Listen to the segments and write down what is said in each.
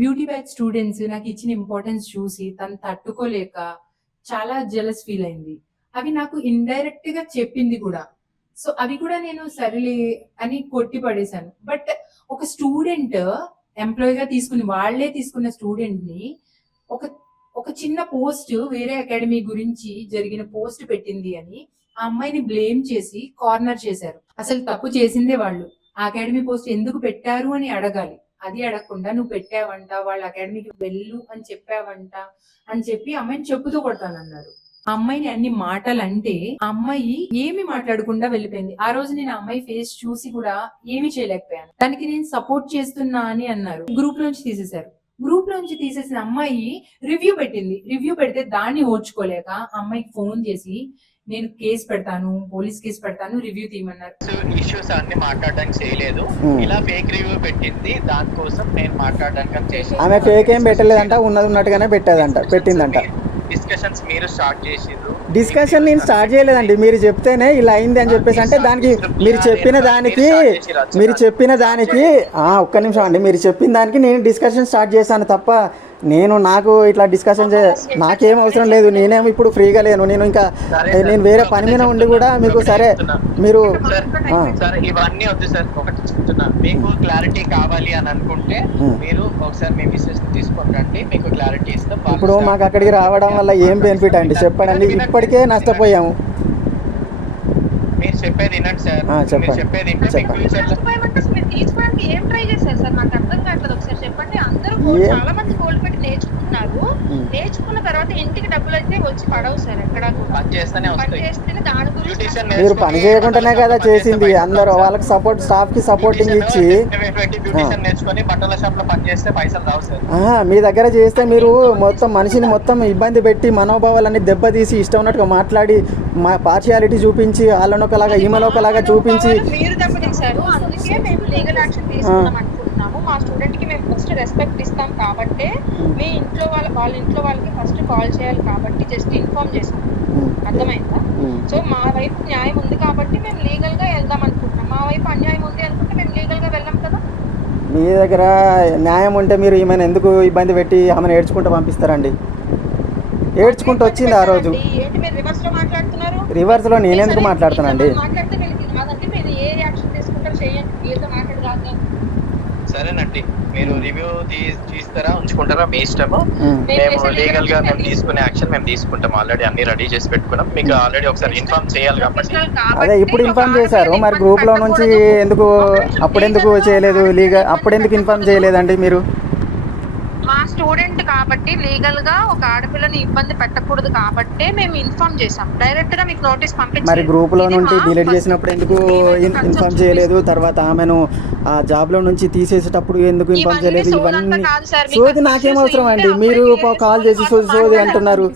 Beauty batch students నాకు ఇచ్చిన importance చూసి తను తట్టుకోలేక చాలా జెలస్ ఫీల్ అయింది. అవి నాకు ఇండైరెక్ట్ గా చెప్పింది కూడా. సో అవి కూడా నేను సరేలే అని కొట్టి పడేశాను. బట్ ఒక స్టూడెంట్ ఎంప్లాయ్ గా వాళ్ళే తీసుకున్న స్టూడెంట్ ని ఒక ఒక చిన్న పోస్ట్ వేరే అకాడమీ గురించి జరిగిన పోస్ట్ పెట్టింది అని ఆ అమ్మాయిని బ్లేమ్ చేసి కార్నర్ చేశారు. అసలు తప్పు చేసిందే వాళ్ళు. ఆ అకాడమీ పోస్ట్ ఎందుకు పెట్టారు అని అడగాలి. అది అడగకుండా నువ్వు పెట్టావంట, వాళ్ళ అకాడమీకి వెళ్ళు అని చెప్పావంట అని చెప్పి అమ్మాయిని చెప్పుతూ కొడతానన్నారు. ఆ అమ్మాయిని అన్ని మాటలు అంటే ఆ అమ్మాయి ఏమి మాట్లాడకుండా వెళ్ళిపోయింది. ఆ రోజు నేను ఆ అమ్మాయి ఫేస్ చూసి కూడా ఏమీ చేయలేకపోయాను. దానికి నేను సపోర్ట్ చేస్తున్నా అని అన్నారు. గ్రూప్ నుంచి తీసేశారు. గ్రూప్ నుంచి తీసేసిన అమ్మాయి రివ్యూ పెట్టింది. రివ్యూ పెడితే దాన్ని ఓర్చుకోలేక అమ్మాయికి ఫోన్ చేసి నేను కేసు పెడతాను, పోలీస్ కేసు పెడతాను, రివ్యూ తీయమన్నారు. ఇష్యూస్ అన్ని మాట్లాడడానికి చేయలేదు, ఇలా ఫేక్ రివ్యూ పెట్టింది, దానికోసం నేను మాట్లాడడానికి చేసి ఆమె ఫేక్ ఏం పెట్టలేదంట, ఉన్నట్టుగానే పెట్టిందంట. డిస్కషన్స్ మీరు స్టార్ట్ చేసిండ్రు. డిస్కషన్ నేను స్టార్ట్ చేయలేదండి, మీరు చెప్తేనే ఇలా అయింది అని చెప్పేసి. అంటే దానికి మీరు చెప్పిన దానికి ఒక్క నిమిషం అండి, మీరు చెప్పిన దానికి నేను డిస్కషన్ స్టార్ట్ చేశాను తప్ప నాకు ఇట్లా డిస్కషన్ నాకేం అవసరం లేదు. నేనేమో ఇప్పుడు ఫ్రీగా లేను. నేను వేరే పని మీద ఉండి కూడా మీకు సరే మీరు ఇవన్నీ వద్దు సార్. ఒకటి చెప్తున్నా, మీకు క్లారిటీ కావాలి అని అనుకుంటే మీరు ఒకసారి మీ మిస్సెస్ తీసుకుంటండి, మీకు క్లారిటీ ఇస్తాం. ఇప్పుడు మాకు అక్కడికి రావడం వల్ల ఏం బెనిఫిట్ అండి చెప్పండి? ఇప్పటికే నష్టపోయాము. మీరు చెప్పేది వినండి సార్. చెప్పేది తీసుకోవడానికి ఏం ట్రై చేశారు సార్? నాకు అర్థం కావట్లేదు. ఒకసారి చెప్పండి. అందరూ చాలా మంది గోల్డ్ పెట్టి నేర్చుకున్నారు. నేర్చుకున్న తర్వాత ఇంటికి డబ్బులు అయితే వచ్చి పడవు సార్. ఎక్కడ పనిచేస్తేనే దాని గురించి మీరు పని చేయకుండానే కదా చేసింది. అందరూ వాళ్ళకి సపోర్ట్, స్టాఫ్ కి సపోర్టింగ్ ఇచ్చి నేర్చుకొని బట్టల షాప్ లో పని చేస్తే పైసలు రావు సార్. మీ దగ్గర చేస్తే మీరు మనిషిని ఇబ్బంది పెట్టి మనోభావాలన్నీ దెబ్బతీసి ఇష్టం ఉన్నట్టుగా మాట్లాడి పార్షియాలిటీ చూపించి వాళ్ళని ఒకలాగా ఈమెను ఒకలాగా చూపించి మీరు దెబ్బతీశారు. అందుకే మేము లీగల్ యాక్షన్ తీసుకుందాం అనుకుంటున్నాము. మా స్టూడెంట్ కి మేము ఫస్ట్ రెస్పెక్ట్ ఇస్తాం కాబట్టి మీ ఇంట్లో వాళ్ళ ఇంట్లో వాళ్ళకి ఫస్ట్ కాల్ చేయాలి కాబట్టి జస్ట్ ఇన్ఫార్మ్ చేసాం. అర్థమైందా? సో మా వైపు న్యాయం ఉంది కాబట్టి మేము లీగల్ గా వెళ్దాం అనుకుంటున్నాం. మా వైపు అన్యాయం ఉంది అనుకుంటే మేము లీగల్ గా వెళ్ళాం కదా. మీ దగ్గర న్యాయం ఉంటే మీరు ఈమెను ఎందుకు ఇబ్బంది పెట్టి ఆమెను ఏడ్చుకుంటూ పంపిస్తారండి? ఏడ్చుకుంటూ వచ్చింది ఆ రోజు. ఏంటి మీరు రివర్స్ లో మాట్లాడుతున్నారు? రివర్స్ లో నేనెందుకు మాట్లాడుతానండి? మాట్లాడితే కాదండి, మీరు ఏ యాక్షన్ తీసుకుంటారో చేయండి. ఏదో మాట్లాడరాదు. సరేనండి, మీరు రివ్యూ తీస్తారా ఉంచుకుంటారా మీ ఇష్టము. మేము లీగల్ గా మేము తీసుకునే యాక్షన్ మేము తీసుకుంటాం. ఆల్రెడీ అన్ని రెడీ చేసి పెట్టుకున్నాం. మీకు ఆల్రెడీ ఒకసారి ఇన్ఫార్మ్ చేయాలి కాబట్టి. అదే ఇప్పుడు ఇన్ఫార్మ్ చేశారు. మరి గ్రూప్ లో నుంచి అప్పుడెందుకు చేయలేదు? లీగల్ అప్పుడెందుకు ఇన్ఫార్మ్ చేయలేదండి మీరు? మా స్టూడెంట్ కాబట్టి లీగల్ గా ఒక ఆడపిల్లని ఇబ్బంది పెట్టకూడదు కాబట్టి మేము ఇన్ఫార్మ్ చేసాం. డైరెక్ట్ గా మీకు నోటీస్ పంపించాం. మరి గ్రూప్ లో నుండి డిలీట్ చేసినప్పుడు ఎందుకు ఇన్ఫార్మ్ చేయలేదు? తర్వాత ఆమెను ఆ జాబ్ లో నుంచి తీసేసేటప్పుడు ఎందుకు ఇన్ఫార్మ్ చేయలేదు? ఇవన్నీ సోది నాకేం అవసరం అండి? మీరు కాల్ చేసి సోది అంటున్నారు.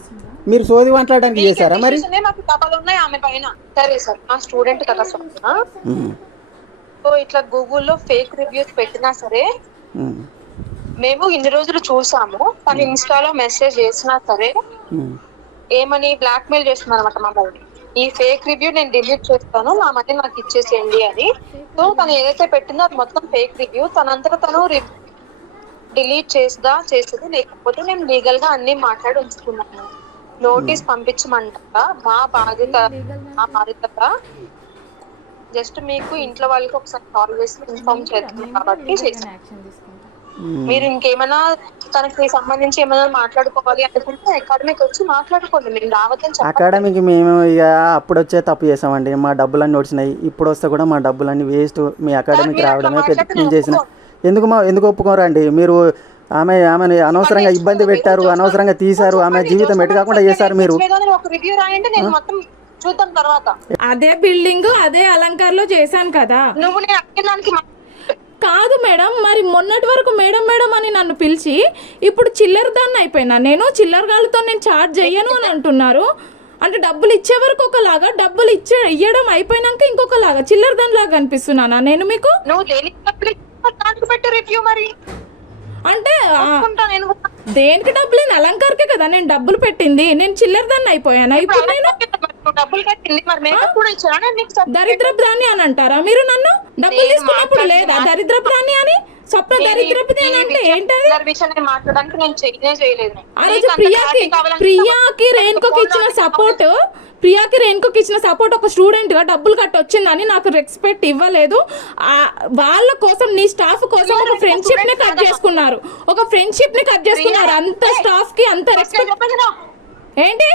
మీరు సోది మాట్లాడడానికి చేశారా? మరి మాకు కథలు ఉన్నాయి ఆమె పైన. సరే సార్, మా స్టూడెంట్ కదా సో ఇట్లా గూగుల్లో ఫేక్ రివ్యూస్ పెట్టినా సరే మేము ఇన్ని రోజులు చూసాము. తను ఇన్స్టాలో మెసేజ్ చేసినా సరే ఏమని బ్లాక్ మెయిల్ చేస్తున్నారు అనమాట మమ్మల్ని. ఈ ఫేక్ రివ్యూ నేను డిలీట్ చేస్తాను, నా మనీ నాకు ఇచ్చేసేయండి అని. సో తను ఏదైతే పెట్టిందో అది మొత్తం ఫేక్ రివ్యూ. తనంతటా తను డిలీట్ చేసేది. లేకపోతే మేము లీగల్ గా అన్ని మాట్లాడి ఉంచుకున్నాము. నోటీస్ పంపించమంటారా? మా బాధ్యత జస్ట్ మీకు ఇంట్లో వాళ్ళకి ఒకసారి కాల్ చేసి ఇన్ఫార్మ్ చేస్తాం కాబట్టి చేసాం. మీరు ఇంకేమైనా తనకి సంబంధించి ఏమైనా మాట్లాడుకోవాలి అనుకుంటే అకాడమీకి వచ్చి మాట్లాడుకోండి. మీరు రావద్దని చెప్పండి. అకాడమీకి మేము ఇక అప్పుడు వచ్చే తప్పు చేసామండి. మా డబ్బులన్నీ వచ్చినాయి. ఇప్పుడు వస్తే కూడా మా డబ్బులన్నీ వేస్ట్. మీ అకాడమీకి రావడమే నేను చేసిన. ఎందుకు ఒప్పుకోరండి మీరు? ఆమెను అనవసరంగా ఇబ్బంది పెట్టారు, అనవసరంగా తీశారు. ఆమె జీవితం ఎటు కాకుండా చేశారు. మీరు ఒక రివ్యూ రాయండి, నేను మొత్తం చూద్దాం తర్వాత. అదే బిల్డింగ్ అదే అలంకార్ లో చేశాను కదా. నువ్వు నేను అడిగేదానికి కాదు మేడం, మరి మొన్నటి వరకు మేడం అని నన్ను పిలిచి ఇప్పుడు చిల్లర దాన్ని అయిపోయినా. నేను చిల్లరగాళ్ళతో నేను చార్జ్ చెయ్యను అని అంటున్నారు. అంటే డబ్బులు ఇచ్చే వరకు ఒకలాగా, డబ్బులు ఇయ్యడం అయిపోయినాక ఇంకొకలాగా చిల్లర దాని లాగా అనిపిస్తున్నానా నేను మీకు? అంటే దేనికి డబ్బులు? అలంకార్కే కదా నేను డబ్బులు పెట్టింది. నేను చిల్లర దాన్ని అయిపోయానా? ఇప్పుడు నేను దరిద్రపు దాన్ని అని అంటారా మీరు? నన్ను డబ్బులు తీసుకున్నప్పుడు లేదా దరిద్రపు దాన్ని అని? స్వప్న దరిద్రపతి అని అంటే ఏంటది? విషయం నేను మాట్లాడడానికి నేను చేయలేదు. ఆ రోజు ప్రియాకి రేణుకోకి ఇచ్చిన సపోర్ట్, ఒక స్టూడెంట్ గా డబ్బులు కట్టి వచ్చిందని నాకు రెస్పెక్ట్ ఇవ్వలేదు. వాళ్ళ కోసం, నీ స్టాఫ్ కోసం ఒక ఫ్రెండ్షిప్ ని కట్ చేసుకున్నారు, అంత స్టాఫ్ కి అంత రెస్పెక్ట్ ఏంటి?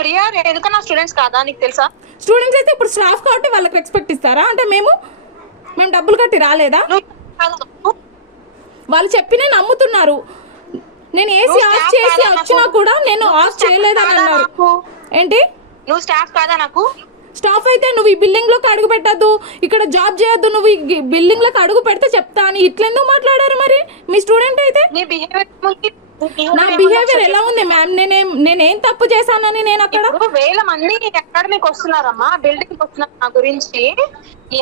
ప్రియా రేణుక నా స్టూడెంట్స్ కాదా నీకు తెలుసా? స్టూడెంట్స్ అయితే ఇప్పుడు స్టాఫ్ కాబట్టి వాళ్ళకి రెస్పెక్ట్ ఇస్తారా? అంటే మేము డబ్బులు కట్టి రాలేదా? వాళ్ళు చెప్పినే నమ్ముతున్నారు. నేను ఏసీ ఆఫ్ చేసి వచ్చినా కూడా నేను ఆఫ్ చేయలేదని అన్నారు. ఏంటి? నువ్వు స్టాఫ్ కాదా నాకు? స్టాఫ్ అయితే నువ్వు ఈ బిల్డింగ్ లోకి అడుగు పెట్టద్దు, ఇక్కడ జాబ్ చేయొద్దు, నువ్వు ఈ బిల్డింగ్ లోకి అడుగు పెడితే చెప్తా అని ఇట్లెందుకు మాట్లాడారు మరి మీ స్టూడెంట్ అయితే? నా బిహేవియర్ ఎలా ఉంది మ్యామ్? నేనేం తప్పు చేశానని నేను అక్కడ? వేల మంది అకాడమీకి వస్తున్నారమ్మా, బిల్డింగ్ వస్తున్నారు. నా గురించి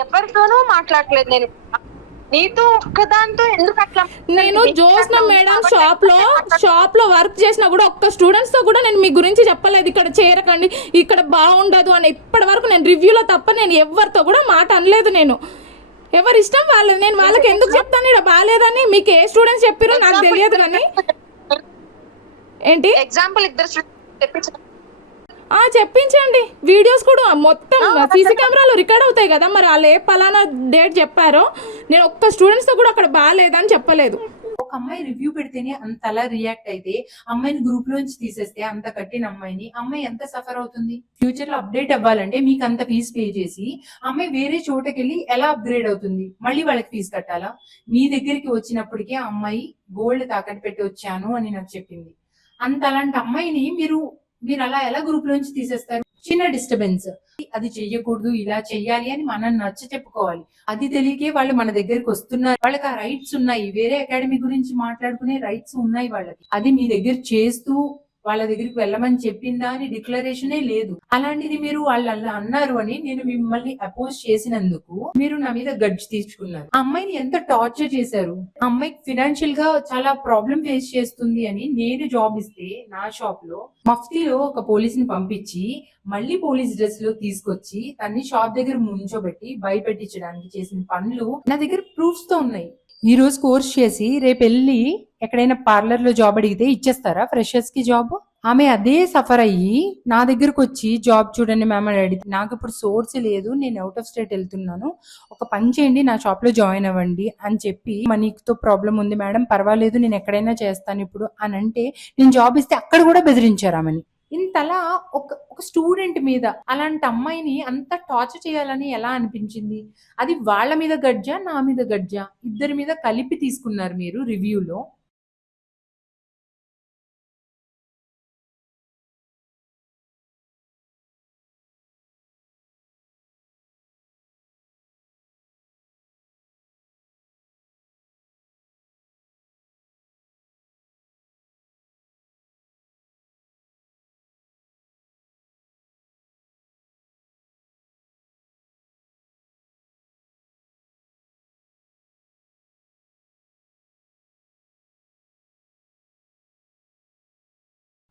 ఎవరితోనూ మాట్లాడలేదు. నేను నీతో ఒక్కదాంతో ఎందుకు అట్లా? నేను జోస్న మేడం షాప్ లో వర్క్ చేసినా కూడా ఒక్క స్టూడెంట్స్ తో కూడా నేను మీ గురించి చెప్పలేదు, ఇక్కడ చేరకండి, ఇక్కడ బాగుండదు అని. ఇప్పటి వరకు నేను రివ్యూలో తప్ప నేను ఎవరితో కూడా మాట అనలేదు. నేను ఎవరి ఇష్టం వాళ్ళది. నేను వాళ్ళకి ఎందుకు చెప్తాను ఇక్కడ బాగాలేదని? మీకు ఏ స్టూడెంట్స్ చెప్పారో నాకు తెలియదు కానీ. ఏంటి ఎగ్జాంపుల్ ఇద్దరు చెప్పించండి. వీడియోస్ కూడా మొత్తం సీసీ కెమెరాలో రికార్డ్ అవుతాయి కదా, మరి వాళ్ళు ఏ పలానా డేట్ చెప్పారో. నేను ఒక్క స్టూడెంట్స్ తో కూడా అక్కడ బాగాలేదని చెప్పలేదు. ఒక అమ్మాయి రివ్యూ పెడితేనే అంతలా రియాక్ట్ అయితే, అమ్మాయిని గ్రూప్ లోంచి తీసేస్తే, అంత కట్టిన అమ్మాయి ఎంత సఫర్ అవుతుంది? ఫ్యూచర్ లో అప్డేట్ అవ్వాలంటే మీకు అంత ఫీజు పే చేసి అమ్మాయి వేరే చోటకెళ్ళి ఎలా అప్గ్రేడ్ అవుతుంది? మళ్ళీ వాళ్ళకి ఫీజు కట్టాలా? మీ దగ్గరికి వచ్చినప్పటికీ ఆ అమ్మాయి గోల్డ్ తాకట్టు పెట్టి వచ్చాను అని నాకు చెప్పింది. అలాంటి అమ్మాయిని మీరు అలా ఎలా గ్రూప్ లోంచి తీసేస్తారు? చిన్న డిస్టర్బెన్స్, అది చెయ్యకూడదు, ఇలా చెయ్యాలి అని మనం నచ్చ చెప్పుకోవాలి. అది తెలియకే వాళ్ళు మన దగ్గరికి వస్తున్నారు. వాళ్ళకి ఆ రైట్స్ ఉన్నాయి, వేరే అకాడమీ గురించి మాట్లాడుకునే రైట్స్ ఉన్నాయి వాళ్ళకి. అది మీ దగ్గర చేస్తూ వాళ్ళ దగ్గరికి వెళ్ళమని చెప్పిందా అని డిక్లరేషనే లేదు. అలాంటిది మీరు వాళ్ళు అలా అన్నారు అని నేను మిమ్మల్ని అపోజ్ చేసినందుకు మీరు నా మీద గడ్జ్ తీసుకున్నారు. ఆ అమ్మాయిని ఎంత టార్చర్ చేశారు. ఆ అమ్మాయికి ఫినాన్షియల్ గా చాలా ప్రాబ్లం ఫేస్ చేస్తుంది అని నేను జాబ్ ఇస్తే నా షాప్ లో మఫ్తీలో ఒక పోలీస్ ని పంపించి మళ్ళీ పోలీస్ డ్రెస్ లో తీసుకొచ్చి తన్ని షాప్ దగ్గర ముంచోబెట్టి భయపెట్టించడానికి చేసిన పనులు నా దగ్గర ప్రూఫ్స్ తో ఉన్నాయి. ఈ రోజు కోర్స్ చేసి రేపు వెళ్ళి ఎక్కడైనా పార్లర్ లో జాబ్ అడిగితే ఇచ్చేస్తారా ఫ్రెషర్స్ కి జాబ్? ఆమె అదే సఫర్ అయ్యి నా దగ్గరకు వచ్చి జాబ్ చూడండి మ్యామ్ అని అడిగితే, నాకు ఇప్పుడు సోర్స్ లేదు, నేను అవుట్ ఆఫ్ స్టేట్ వెళ్తున్నాను, ఒక పని చేయండి నా షాప్ లో జాయిన్ అవ్వండి అని చెప్పి, మనీతో ప్రాబ్లం ఉంది మేడం, పర్వాలేదు నేను ఎక్కడైనా చేస్తాను ఇప్పుడు అని అంటే, నేను జాబ్ ఇస్తే అక్కడ కూడా బెదిరించారు ఆమెని. ఇంతలా ఒక స్టూడెంట్ మీద అలాంటి అమ్మాయిని అంత టార్చర్ చేయాలని ఎలా అనిపించింది? అది వాళ్ళ మీద గడ్జా, నా మీద గడ్జా, ఇద్దరి మీద కలిపి తీసుకున్నారు మీరు రివ్యూలో.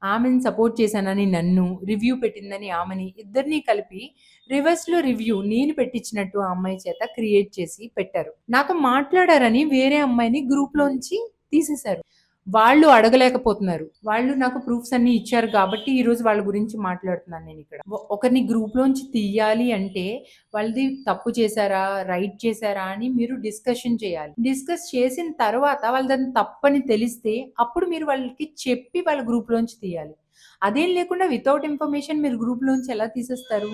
ఆమెను సపోర్ట్ చేశానని నన్ను, రివ్యూ పెట్టిందని ఆమెని, ఇద్దరిని కలిపి రివర్స్ లో రివ్యూ నేను పెట్టించినట్టు ఆ అమ్మాయి చేత క్రియేట్ చేసి పెట్టారు. నాతో మాట్లాడారని వేరే అమ్మాయిని గ్రూప్ లోంచి తీసేశారు. వాళ్ళు అడగలేకపోతున్నారు. వాళ్ళు నాకు ప్రూఫ్స్ అన్ని ఇచ్చారు కాబట్టి ఈ రోజు వాళ్ళ గురించి మాట్లాడుతున్నాను నేను ఇక్కడ. ఒకరిని గ్రూప్ లోంచి తీయాలి అంటే వాళ్ళది తప్పు చేశారా, రైట్ చేశారా అని మీరు డిస్కషన్ చేయాలి. డిస్కస్ చేసిన తర్వాత వాళ్ళు దాన్ని తప్పని తెలిస్తే అప్పుడు మీరు వాళ్ళకి చెప్పి వాళ్ళ గ్రూప్ లోంచి తీయాలి. అదేం లేకుండా వితౌట్ ఇన్ఫర్మేషన్ మీరు గ్రూప్ లోంచి ఎలా తీసేస్తారు?